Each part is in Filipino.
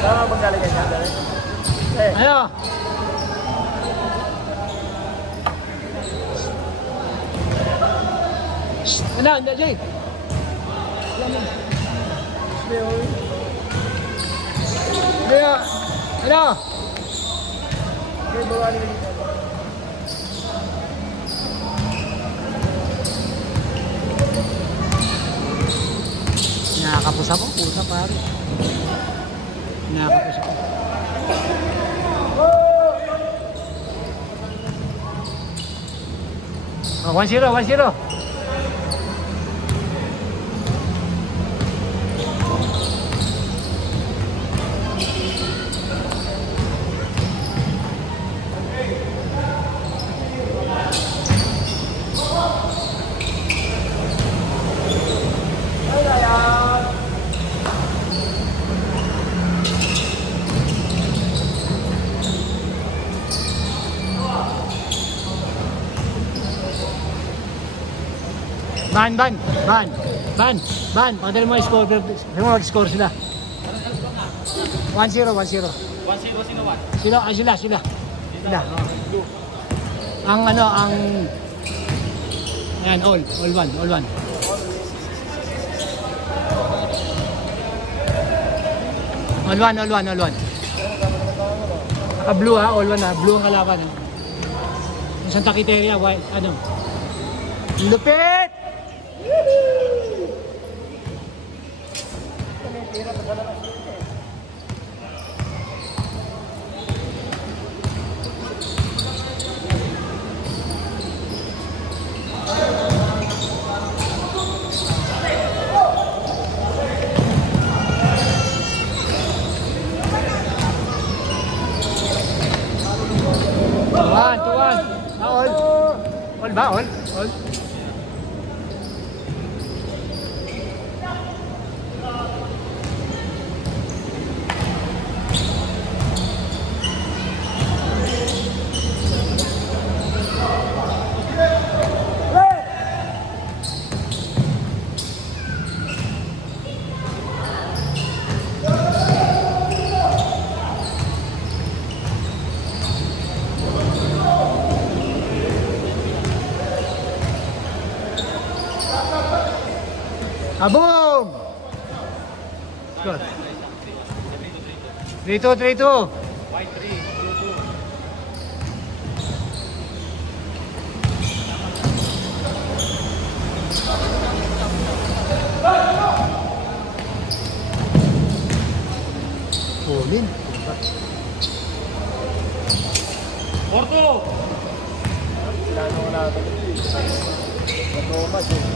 Tama bang galing yan? Ayo. Ano, hindi, Jay. Ano? Nakakapos ako, puta pare. Nakakapos ako. Oh, 1-0, 1-0. Ban. Padala mo yung score. Mag-score sila. 1-0. 1-0 sino? Sila. Ang ano, ang... Ayan, all one. All one. Blue ha, all one ha. Blue ang kalaban ha. Yung Santa Quiteria, white, ano. Lupit! All ba? All? Boom! Good. 3-2. White 3, 2-2. Pulin. Porto! Silano ko natin. Matomas eh.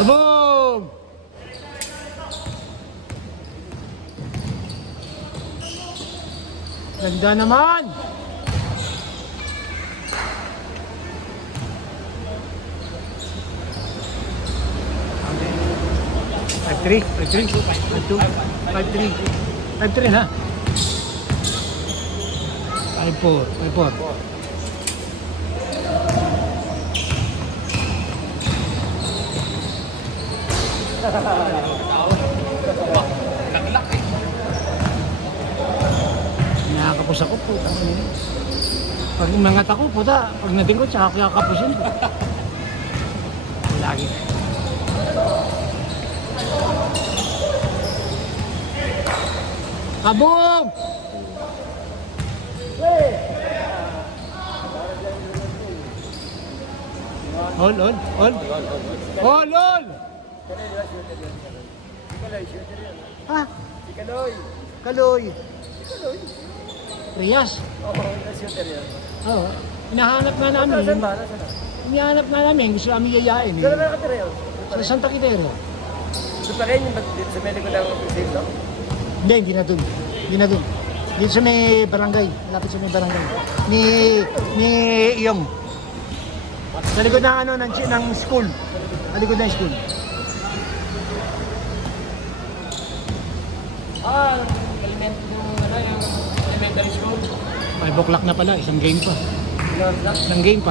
Boom! Ganda naman! 5-3 na. 5-4. Nakakapos ako po. Pag umangat ako, puta, pag natingkot, tsaka kakapusin ko. Lagi. Kabum! All! Ha? Si Kaloy. Kaloy. Riyas. Oo, shooter yan. Oo. Hinahanap na namin. Nasaan ba? Hinahanap na namin. Gusto namin yayain. Saan na nakatira yun? Sa Santa Quiteria. So pa rin yung sa medical lang ang no? Hindi na dun. Dito sa may barangay. Lapit sa may barangay. Ni Iyong. Sa likod ng ano, ng school. Sa likod ng school. Elementary school. 5 o'clock na pala. Isang game pa.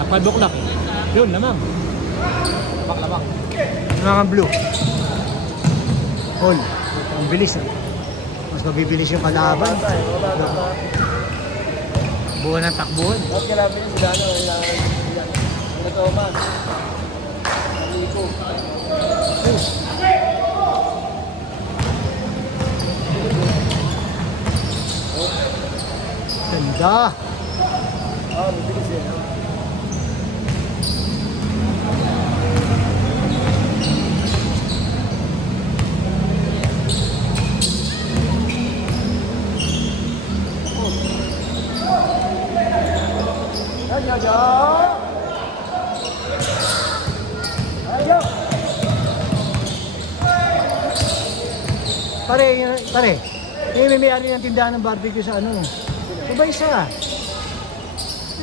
5 o'clock. Yun lamang. Labak. Mga blue. Paul, ang bilis eh. Mas mabibilis yung kalaban. Buwan ng takbuhan. At kailangan niya sila ano, sila Thomas. Nico. Ganda. Mabilis eh. Pare, may may-ari ng tindahan ng barbecue sa ano. Diba isa?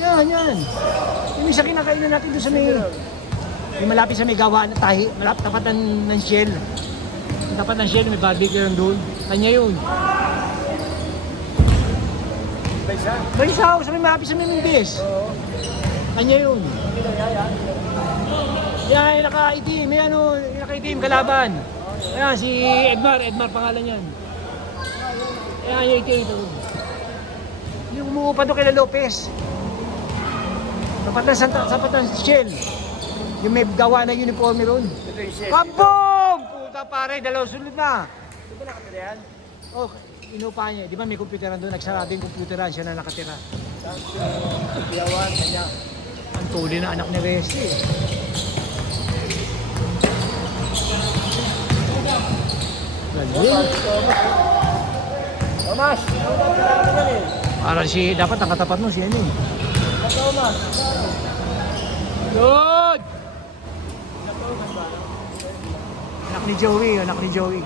Yan. Yung isa kinakainan natin doon sa may... Yung malapit sa may gawa na tahi, malapit tapat ng Shell. Tapat ng Shell, may barbecue doon. Kanya yun. May isa ako sa may malapit sa may Mindes. Kanya yun. Yan, nakaitim. May ano, nakaitim, kalaban. Ayan, si Edmar pangalan yan. Ayan, ito. Yung umuupa doon kay Lopez. Sapat ng Shell. Yung may gawa na uniforme ron. Kabong! Puta pare, dalawang sunod na. Ito ba nakatira yan? Oh, inupa niya. Di ba may computeran doon? Nagsarado yung computeran, siya na nakatira. Piyawan, kanya. Ang tuloy na anak ni Resi. Thomas! Parang si, dapat ang katapat mo siya yun. Thomas! Good! Anak ni Joey.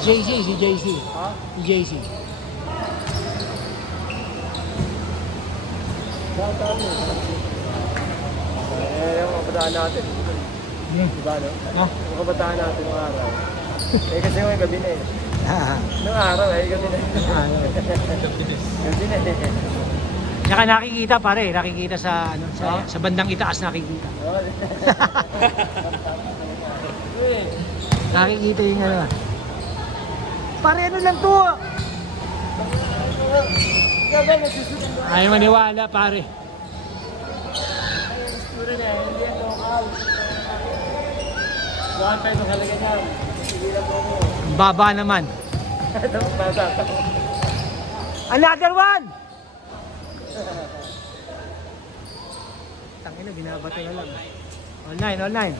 Si JC. Ha? Si JC. Yung kabataan natin. Diba no? Ha? Yung kabataan natin ng araw. Kasi yung gabi na eh. Nung araw gabi na. Gabi na eh. Saka nakikita pare, nakikita sa ano sa bandang itaas nakikita. Nakikita yung ano. Pare ano lang to? Ayaw maniwala pare. Siguro na, hindi yan local. Buwan pa yung halaga niya. Sige na po mo. Baba naman. Another one! Tangina, binabato na lang. All nine.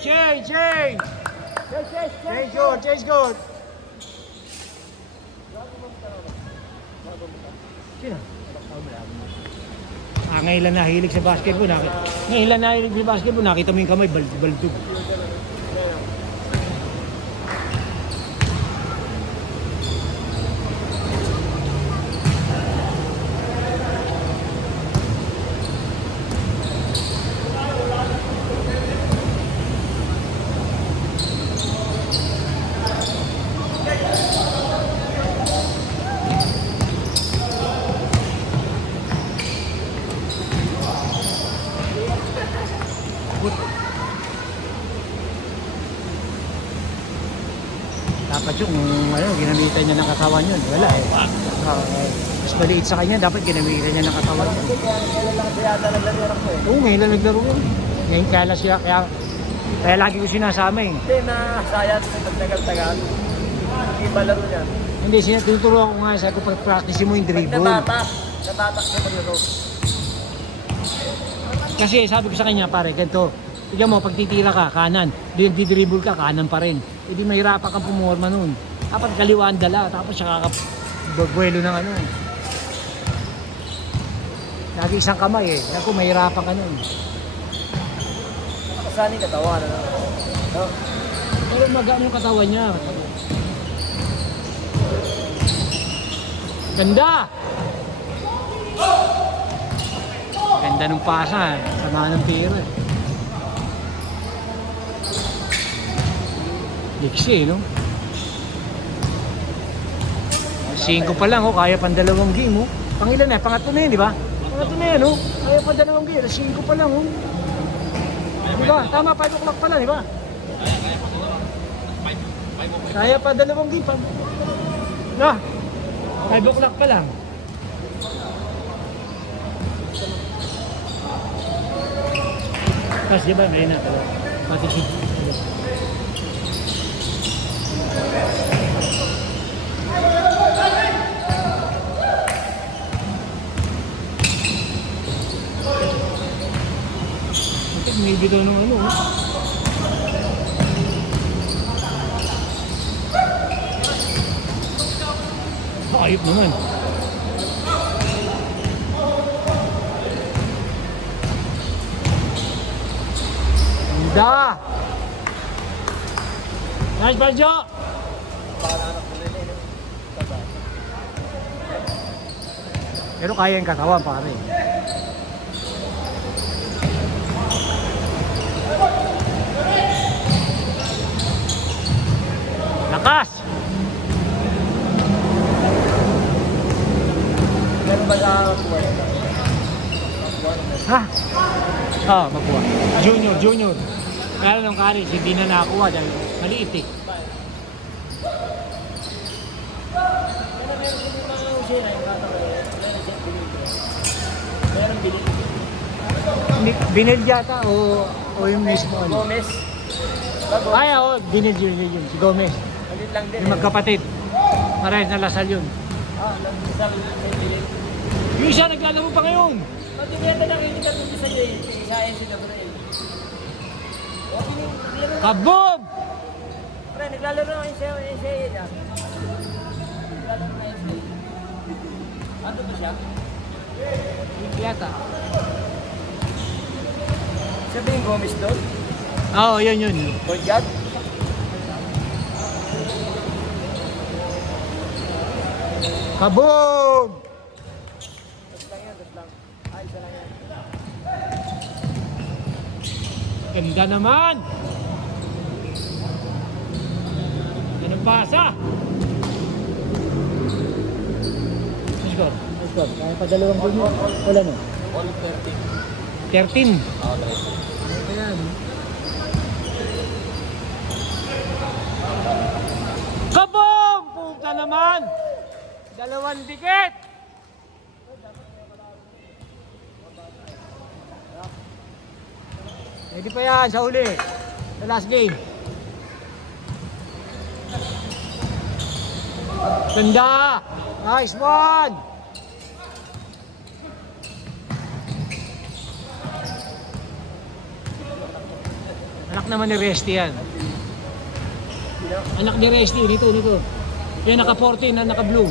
Change good. Sino? Ngayon nahilig sa basketball. Nakita mo yung kamay, baldog. Dapat yung ginamitan niya ng katawan yun. Wala eh. Mas maliit sa kanya, dapat ginamitan niya ng katawan yun. Kailan lang siya yata naglaro ko eh. Oo, ngayon lang naglaro yun. Ngayon kaya lagi ko sinasama eh. Hindi na sayang sa pagtagal-tagal. Iba laro niya. Hindi, tinuturuan ko nga sa pag-practice mo yung dribble. Natatak siya maglaro. Kasi sabi ko sa kanya, pare, ganito. Tignan mo, pag titira ka, kanan. Di-dribble ka, kanan pa rin. Hindi mahirapan kang pumorma nun. Dapat kaliwaan dala, tapos saka buwelo ng ano. Lagi isang kamay eh. Ako, mahirapan ka nun. Saan yung katawan? No? Pero mag-ano yung katawan niya. Ganda! Ganda. Ganda ng pasa, sama ng pera. Liksi, no? 5 pa lang, oh, kaya pang 2 game, oh. Pangilan na, pangatlo na yun, di ba? Pangatlo na yan, oh. Kaya pang 2 game, 5 pa lang, oh. Di ba? Tama, 5 o'clock pa lang, di ba? Kaya pa 2 game, pa. No, 5 o'clock pa lang. Tapos, di ba, may na pala. Pati si... May bito ng ano, ayop naman. Ganda. Nice, Barjo. Pero kaya yung katawan, pare. Lakas! Meron ba sa Ha? Oo, makuha. Junior. Kaya nung karis, hindi na nakakuha dahil maliit eh. Binil yata o yung mismo ano? Gomez. Ay, oo, binil yun. Si Gomez. Malit lang din. Yung magkapatid. Parehas na Lasal yun. Nag-isang binili. Yung isa naglalaro pa ngayon. Pati niyata lang hindi ka sa NCAA. Kabob! Pre, naglalaro ng NCAA niya. Naglalaro ng NCAA. Ano ba siya? Yata. Siya ba yung Gomez doon? Oo, yun. Boygat? Kabob! Das lang. Ay, isa lang yan. Ganda naman! Anong pasa? Let's go. Kaya pa 2 goal mo? Wala no? All 13. 13. Okay. Ano pa yan? Kaboom! Puta naman! 2 dikit! Pwede pa yan sa uli. Sa last game. Ganda! Nice one! Anak naman ni Resty yan. Anak ni Resty, nito. Yan naka-14 na naka-blue.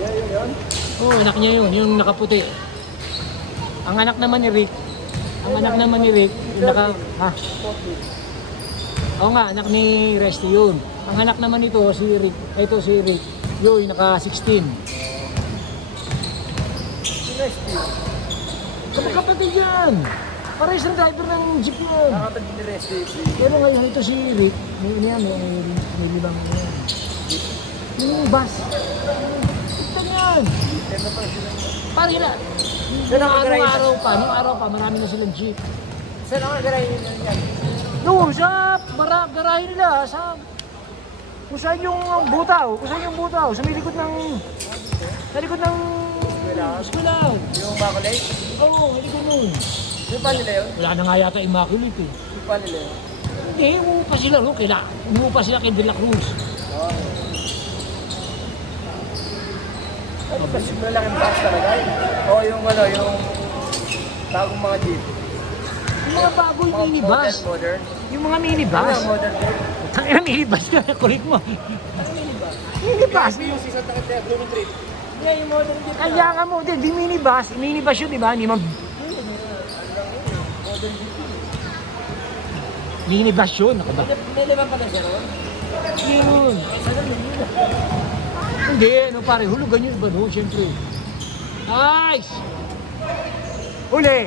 Yun? Oo, anak niya yun, yung nakaputi. Ang anak naman ni Rick, yung naka... Ha? Oo nga, anak ni Resty yun. Ang anak naman nito, si Rick, yun, naka-16. Si Resty. Kapatid yan! Para isang driver ng jeep yun. Nakapatid ni Resty. Pero ngayon, ito si Rick, may libang na yan. Yung bus. Ito yan! Parang yun na. Nung araw pa, marami na silang jeep. Saan ang garahin yun yan? No, sa garahe nila, kung saan yung butaw, sa may likod ng eskwela. Yung Macaulay? Oo, may likod nun. Yung pa nila yun? Wala na nga yata immaculate eh. Yung pa nila yun? Hindi, umupa sila kay De La Cruz. Ano ba yung malaking box talaga yun? O yung bagong mga jeep? Yung mga bago yung minibus. Modern? Yung mga minibus. Modern jeep? Tangina minibus ka, kulit mo. Minibus. Yung season takit na Blooming Tree. Yeah, yung modern jeep. Kaya nga mo, di minibus. Minibus yun, di ba? Minibus yun, ako ba? May 5 pala siya ron? Yun. Hindi, ano pare, hulugan yung iba no, siyempre. Nice! Huli!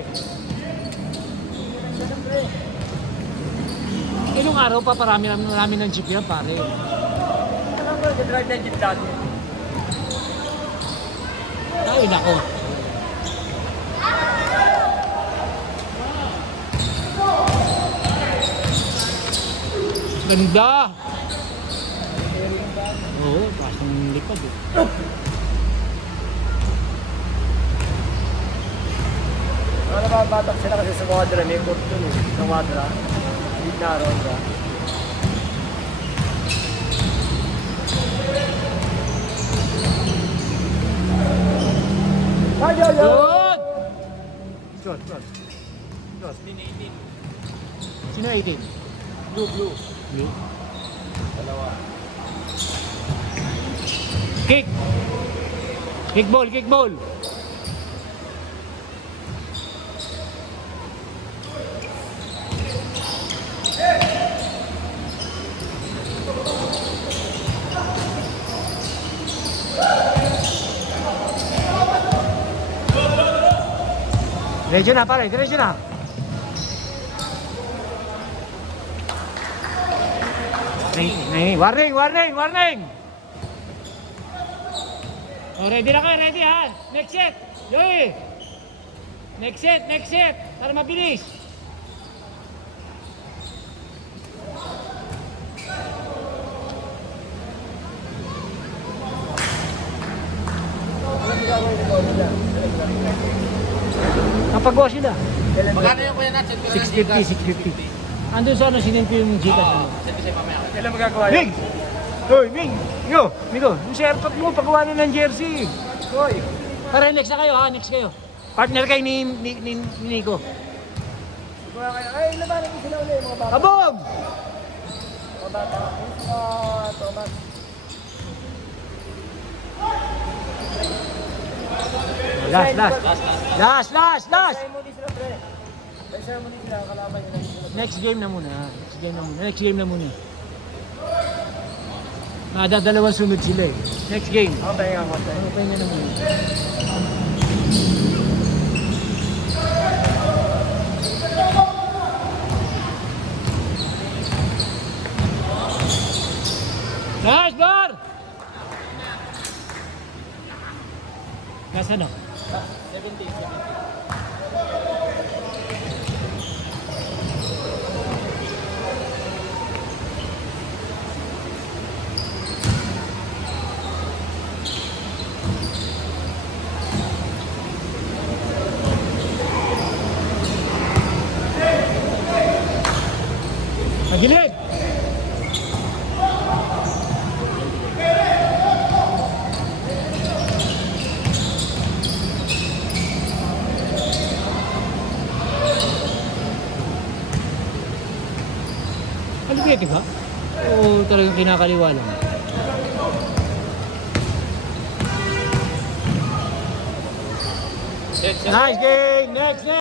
Ilang araw pa, marami ng jeep yan, pare. Ano ba, nag-drive na jeep dati? Ay, nako. Ganda! Oo, pasang likod eh. Ano ba, batak sila kasi sa Wadra, may court dun eh. Sa Wadra. Hindi na ron ba? Ay, ay, ay! Good! Good, good. Good, 18. Sino 18? Blue, blue. Blue. Dalawa. Kick! Kick ball, kick ball! Diretso na pare, diretso na. Warning, warning, warning. Oh, ready na kayo, ready ha. Next set. Joey. Next set. Para mabilis. Napagawa sila. Magkano yung kuya natin? 650. Andun sa ano, sinend ko yung Gcash. Kailan magagawa yun? Big! Hoy, Big! Yo, Migo, yung sa airpot mo, pagawa na ng jersey. Hoy! Para next na kayo ha, next kayo. Partner kayo ni Nico. Ay, labanan ko sila ulit mga bata. Abog! Mga bata. Thomas. Last! Ay, muli sila, pre. Ay, sir, muli sila. Kalaban nyo na. Next game na muna. Dalawang sunod sila eh. Next game. Ako tayo nga konti. Ano pa yun na muna? Nice, bar! Nasa ano? 17. Magilid! Alipete ba? O talagang kinakaliwa lang? Nice game! Next!